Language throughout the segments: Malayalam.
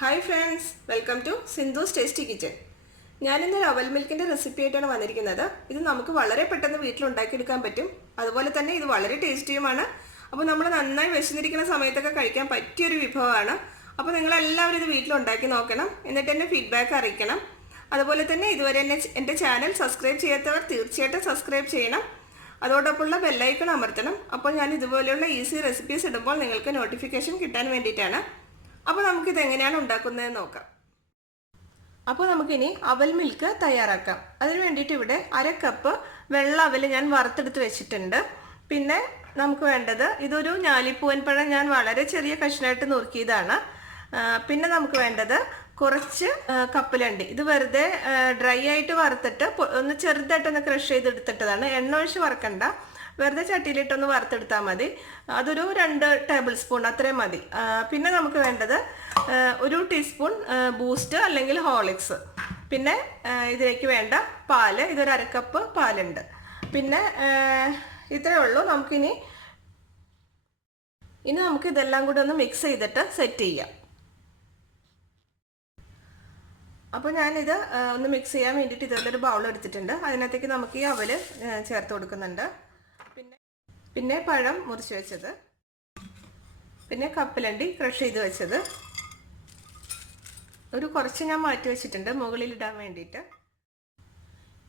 Hi friends welcome to Sindhu's tasty kitchen ഞാനിന്ന് അവൽ മിൽക്കിന്റെ റെസിപ്പി ആയിട്ടാണ് വന്നിരിക്കുന്നത്. ഇത് നമുക്ക് വളരെ പെട്ടെന്ന് വീട്ടിൽ ഉണ്ടാക്കിയെടുക്കാൻ പറ്റും. അതുപോലെ തന്നെ ഇത് വളരെ ടേസ്റ്റിയുമാണ്. അപ്പോൾ നമ്മൾ നന്നായി വിശന്നിരിക്കുന്ന സമയത്തൊക്കെ കഴിക്കാൻ പറ്റിയൊരു വിഭവമാണ്. അപ്പോൾ നിങ്ങളെല്ലാവരും ഇത് വീട്ടിൽ ഉണ്ടാക്കി നോക്കണം. എന്നിട്ട് എന്നെ ഫീഡ്ബാക്ക് അറിയിക്കണം. അതുപോലെ തന്നെ ഇതുവരെ എന്നെ എന്റെ ചാനൽ സബ്സ്ക്രൈബ് ചെയ്യാത്തവർ തീർച്ചയായിട്ടും സബ്സ്ക്രൈബ് ചെയ്യണം. അതോടൊപ്പമുള്ള ബെല്ലൈക്കൺ അമർത്തണം. അപ്പോൾ ഞാൻ ഇതുപോലെയുള്ള ഈസി റെസിപ്പീസ് ഇടുമ്പോൾ നിങ്ങൾക്ക് നോട്ടിഫിക്കേഷൻ കിട്ടാൻ വേണ്ടിയിട്ടാണ്. അപ്പോൾ ഇത് എങ്ങനെയാണ് ഉണ്ടാക്കുന്നതെന്ന് നോക്കാം. അപ്പോൾ നമുക്കിനി അവൽ മിൽക്ക് തയ്യാറാക്കാം. അതിന് വേണ്ടിയിട്ട് ഇവിടെ അര കപ്പ് വെള്ള അവൽ ഞാൻ വറുത്തെടുത്ത് വെച്ചിട്ടുണ്ട്. പിന്നെ നമുക്ക് വേണ്ടത് ഇതൊരു ഞാലിപ്പൂവൻ പഴം ഞാൻ വളരെ ചെറിയ കഷ്ണമായിട്ട് നുറുക്കിയതാണ്. പിന്നെ നമുക്ക് വേണ്ടത് കുറച്ച് കപ്പലണ്ടി. ഇത് വെറുതെ ഡ്രൈ ആയിട്ട് വറുത്തിട്ട് ഒന്ന് ചെറുതായിട്ടൊന്ന് ക്രഷ് ചെയ്തെടുത്തിട്ടതാണ്. എണ്ണ ഒഴിച്ച് വറക്കണ്ട. വെറുതെ ചട്ടിയിലിട്ടൊന്ന് വറുത്തെടുത്താൽ മതി. അതൊരു രണ്ട് ടേബിൾ സ്പൂൺ അത്രയും മതി. പിന്നെ നമുക്ക് വേണ്ടത് ഒരു ടീസ്പൂൺ ബൂസ്റ്റ് അല്ലെങ്കിൽ ഹോളിക്സ് പിന്നെ ഇതിലേക്ക് വേണ്ട പാൽ ഇതൊരു അരക്കപ്പ് പാലുണ്ട്. പിന്നെ ഇത്രയേ ഉള്ളൂ. നമുക്കിനി ഇനി നമുക്ക് ഇതെല്ലാം കൂടി ഒന്ന് മിക്സ് ചെയ്തിട്ട് സെറ്റ് ചെയ്യാം. അപ്പോൾ ഞാനിത് ഒന്ന് മിക്സ് ചെയ്യാൻ വേണ്ടിയിട്ട് ഇതുപോലൊരു ബൗൾ എടുത്തിട്ടുണ്ട്. അതിനകത്തേക്ക് നമുക്ക് ഈ അവൽ ചേർത്ത് കൊടുക്കുന്നുണ്ട്. പിന്നെ പിന്നെ പഴം മുറിച്ച് വെച്ചത്. പിന്നെ കപ്പലണ്ടി ക്രഷ് ചെയ്ത് വെച്ചത്. ഒരു കുറച്ച് ഞാൻ മാറ്റി വെച്ചിട്ടുണ്ട് മുകളിൽ ഇടാൻ വേണ്ടിയിട്ട്.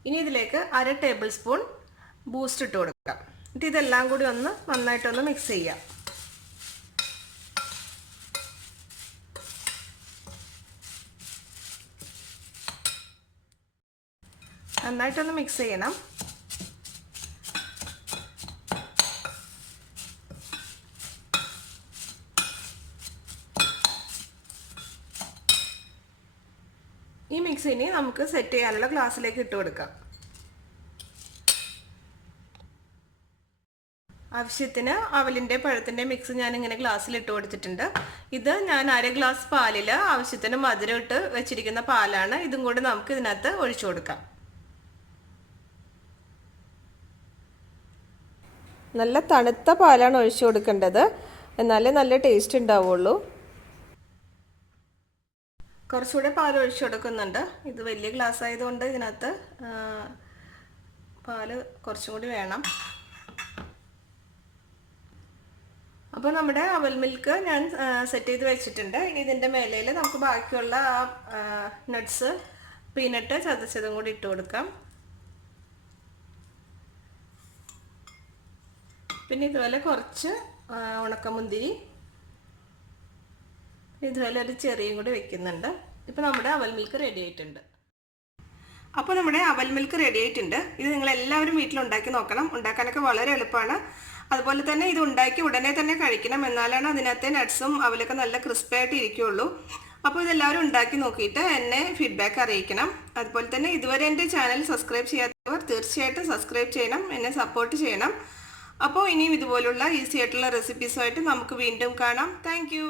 ഇനി ഇതിലേക്ക് അര ടേബിൾ സ്പൂൺ ബൂസ്റ്റ് ഇട്ട് കൊടുക്കാം. എന്നിട്ട് ഇതെല്ലാം കൂടി ഒന്ന് നന്നായിട്ടൊന്ന് മിക്സ് ചെയ്യാം. നന്നായിട്ടൊന്ന് മിക്സ് ചെയ്യണം. ഈ മിക്സ് ഇനി നമുക്ക് സെറ്റ് ചെയ്യാനുള്ള ഗ്ലാസ്സിലേക്ക് ഇട്ട് കൊടുക്കാം. ആവശ്യത്തിന് അവലിന്റെ പഴത്തിന്റെ മിക്സ് ഞാൻ ഇങ്ങനെ ഗ്ലാസ്സിൽ ഇട്ട് കൊടുത്തിട്ടുണ്ട്. ഇത് ഞാൻ അര ഗ്ലാസ് പാലിൽ ആവശ്യത്തിന് മധുരം ഇട്ട് വെച്ചിരിക്കുന്ന പാലാണ്. ഇതും കൂടി നമുക്ക് ഇതിനകത്ത് ഒഴിച്ചു കൊടുക്കാം. നല്ല തണുത്ത പാലാണ് ഒഴിച്ചു കൊടുക്കേണ്ടത്. എന്നാലേ നല്ല ടേസ്റ്റ് ഉണ്ടാവുള്ളൂ. കുറച്ചുകൂടെ പാൽ ഒഴിച്ചു കൊടുക്കുന്നുണ്ട്. ഇത് വലിയ ഗ്ലാസ് ആയതുകൊണ്ട് ഇതിനകത്ത് പാൽ കുറച്ചും കൂടി വേണം. അപ്പോൾ നമ്മുടെ അവൽ മിൽക്ക് ഞാൻ സെറ്റ് ചെയ്ത് വെച്ചിട്ടുണ്ട്. ഇനി ഇതിന്റെ മേലയിൽ നമുക്ക് ബാക്കിയുള്ള ആ നട്ട്സ് പീനട്ട് ചതച്ചതും കൂടി ഇട്ട് കൊടുക്കാം. പിന്നെ ഇതുപോലെ കുറച്ച് ഉണക്കമുന്തിരി ഇതുപോലെ ഒരു ചെറിയും കൂടി വെക്കുന്നുണ്ട്. ഇപ്പോൾ നമ്മുടെ അവൽ മിൽക്ക് റെഡി ആയിട്ടുണ്ട്. അപ്പോൾ നമ്മുടെ അവൽ മിൽക്ക് റെഡി ആയിട്ടുണ്ട്. ഇത് നിങ്ങൾ എല്ലാവരും വീട്ടിൽ ഉണ്ടാക്കി നോക്കണം. ഉണ്ടാക്കാനൊക്കെ വളരെ എളുപ്പമാണ്. അതുപോലെ തന്നെ ഇത് ഉണ്ടാക്കി ഉടനെ തന്നെ കഴിക്കണം. എന്നാലാണ് അതിനകത്തെ നട്ട്സും അവലൊക്കെ നല്ല ക്രിസ്പി ആയിട്ട് ഇരിക്കുകയുള്ളൂ അപ്പോൾ ഇതെല്ലാവരും ഉണ്ടാക്കി നോക്കിയിട്ട് എന്നെ ഫീഡ്ബാക്ക് അറിയിക്കണം. അതുപോലെ തന്നെ ഇതുവരെ എന്റെ ചാനൽ സബ്സ്ക്രൈബ് ചെയ്യാത്തവർ തീർച്ചയായിട്ടും സബ്സ്ക്രൈബ് ചെയ്യണം. എന്നെ സപ്പോർട്ട് ചെയ്യണം. അപ്പോൾ ഇനിയും ഇതുപോലുള്ള ഈസി ആയിട്ടുള്ള റെസിപ്പീസുമായിട്ട് നമുക്ക് വീണ്ടും കാണാം. താങ്ക്